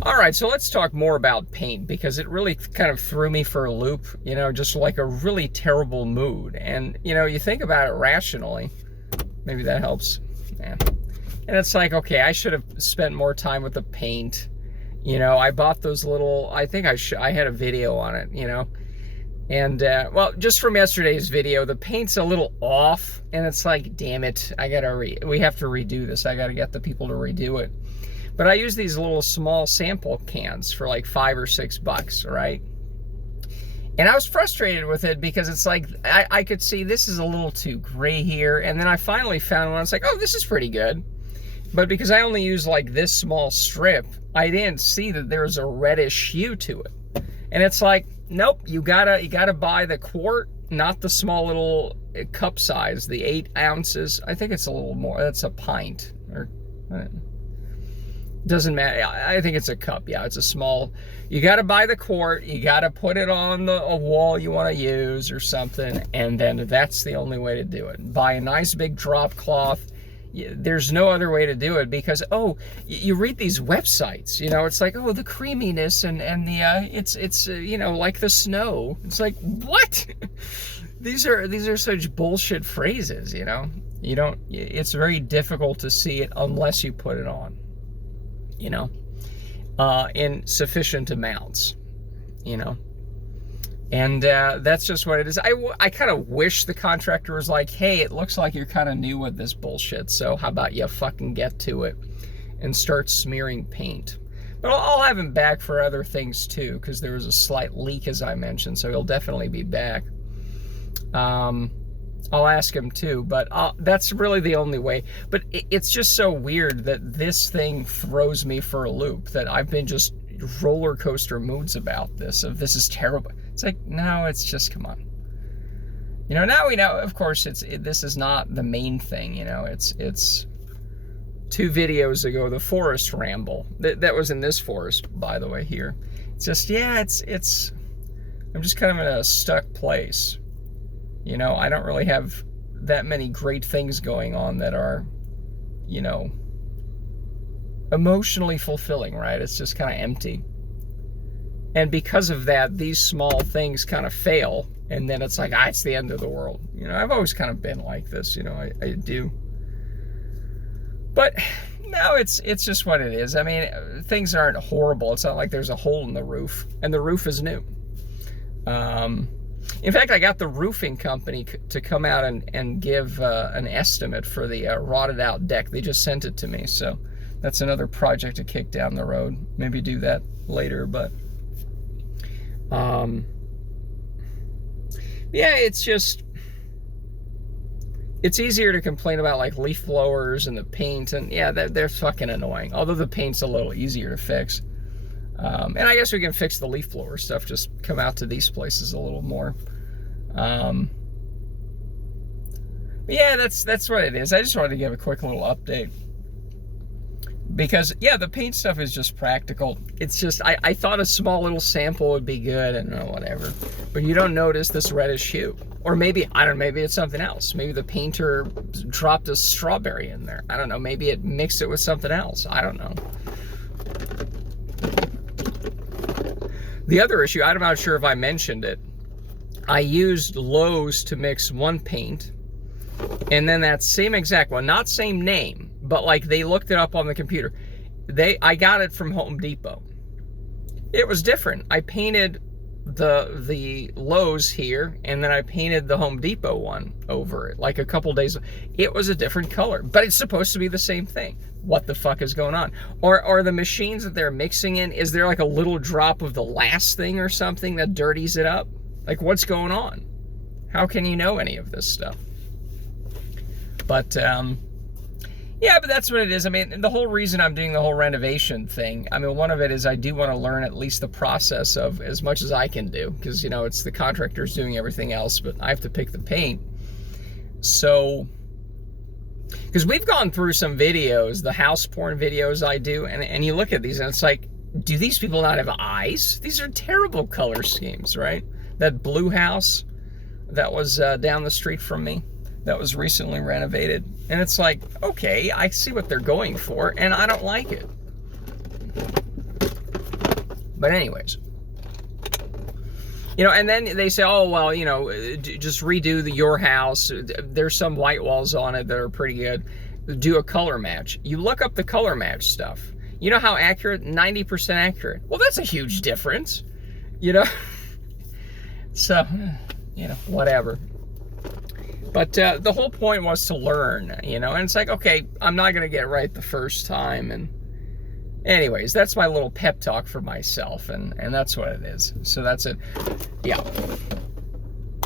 All right, so let's talk more about paint, because it really kind of threw me for a loop, you know, just like a really terrible mood. And, you know, you think about it rationally. Maybe that helps. Yeah. And it's like, okay, I should have spent more time with the paint. You know, I bought those little, I think I had a video on it, you know. And, well, just from yesterday's video, the paint's a little off. And it's like, damn it, we have to redo this. I gotta get the people to redo it. But I use these little small sample cans for like $5 or $6, right? And I was frustrated with it because it's like, I could see this is a little too gray here. And then I finally found one. I was like, oh, this is pretty good. But because I only use like this small strip, I didn't see that there's a reddish hue to it. And it's like, nope, you gotta buy the quart, not the small little cup size, the 8 ounces. I think it's a little more, that's a pint, or doesn't matter. I think it's a cup. Yeah, it's a small. You got to buy the quart. You got to put it on a wall you want to use or something, and then that's the only way to do it. Buy a nice big drop cloth. There's no other way to do it, because you read these websites. You know, it's like, oh, the creaminess and the it's you know, like the snow. It's like, what? These are such bullshit phrases. You know, you don't. It's very difficult to see it unless you put it on. You know, in sufficient amounts, you know, and that's just what it is. I kind of wish the contractor was like, hey, it looks like you're kind of new with this bullshit, so how about you fucking get to it and start smearing paint. But I'll have him back for other things too, because there was a slight leak, as I mentioned, so he'll definitely be back. I'll ask him too, but that's really the only way. But it's just so weird that this thing throws me for a loop, that I've been just roller coaster moods about this, of this is terrible. It's like, no, it's just, come on. You know, now we know, of course, this is not the main thing, you know, it's 2 videos ago, the forest ramble. That was in this forest, by the way, here. It's just, yeah, I'm just kind of in a stuck place. You know, I don't really have that many great things going on that are, you know, emotionally fulfilling, right? It's just kind of empty. And because of that, these small things kind of fail, and then it's like, it's the end of the world. You know, I've always kind of been like this, you know, I do. But no, it's just what it is. I mean, things aren't horrible. It's not like there's a hole in the roof, and the roof is new. In fact, I got the roofing company to come out and give an estimate for the rotted out deck. They just sent it to me, so that's another project to kick down the road. Maybe do that later, but yeah, it's just, it's easier to complain about like leaf blowers and the paint, and yeah, they're fucking annoying. Although the paint's a little easier to fix. And I guess we can fix the leaf blower stuff, just come out to these places a little more. But yeah, that's what it is. I just wanted to give a quick little update. Because, yeah, the paint stuff is just practical. It's just, I thought a small little sample would be good, and whatever. But you don't notice this reddish hue. Or maybe, I don't know, maybe it's something else. Maybe the painter dropped a strawberry in there. I don't know, maybe it mixed it with something else. I don't know. The other issue, I'm not sure if I mentioned it, I used Lowe's to mix one paint, and then that same exact one, not same name, but like they looked it up on the computer. I got it from Home Depot. It was different. I painted the Lowe's here, and then I painted the Home Depot one over it, like a couple days. It was a different color, but it's supposed to be the same thing. What the fuck is going on? Or the machines that they're mixing in, is there like a little drop of the last thing or something that dirties it up? Like, what's going on? How can you know any of this stuff? But, yeah, but that's what it is. I mean, the whole reason I'm doing the whole renovation thing, I mean, one of it is I do want to learn at least the process of as much as I can do, because, you know, it's the contractors doing everything else, but I have to pick the paint. So, because we've gone through some videos, the house porn videos I do, and you look at these and it's like, do these people not have eyes? These are terrible color schemes, right? That blue house that was down the street from me, that was recently renovated. And it's like, okay, I see what they're going for, and I don't like it. But anyways, you know, and then they say, oh, well, you know, just redo your house. There's some white walls on it that are pretty good. Do a color match. You look up the color match stuff. You know how accurate? 90% accurate. Well, that's a huge difference, you know? So, you know, whatever. But the whole point was to learn, you know? And it's like, okay, I'm not going to get it right the first time. And anyways, that's my little pep talk for myself. And that's what it is. So that's it. Yeah.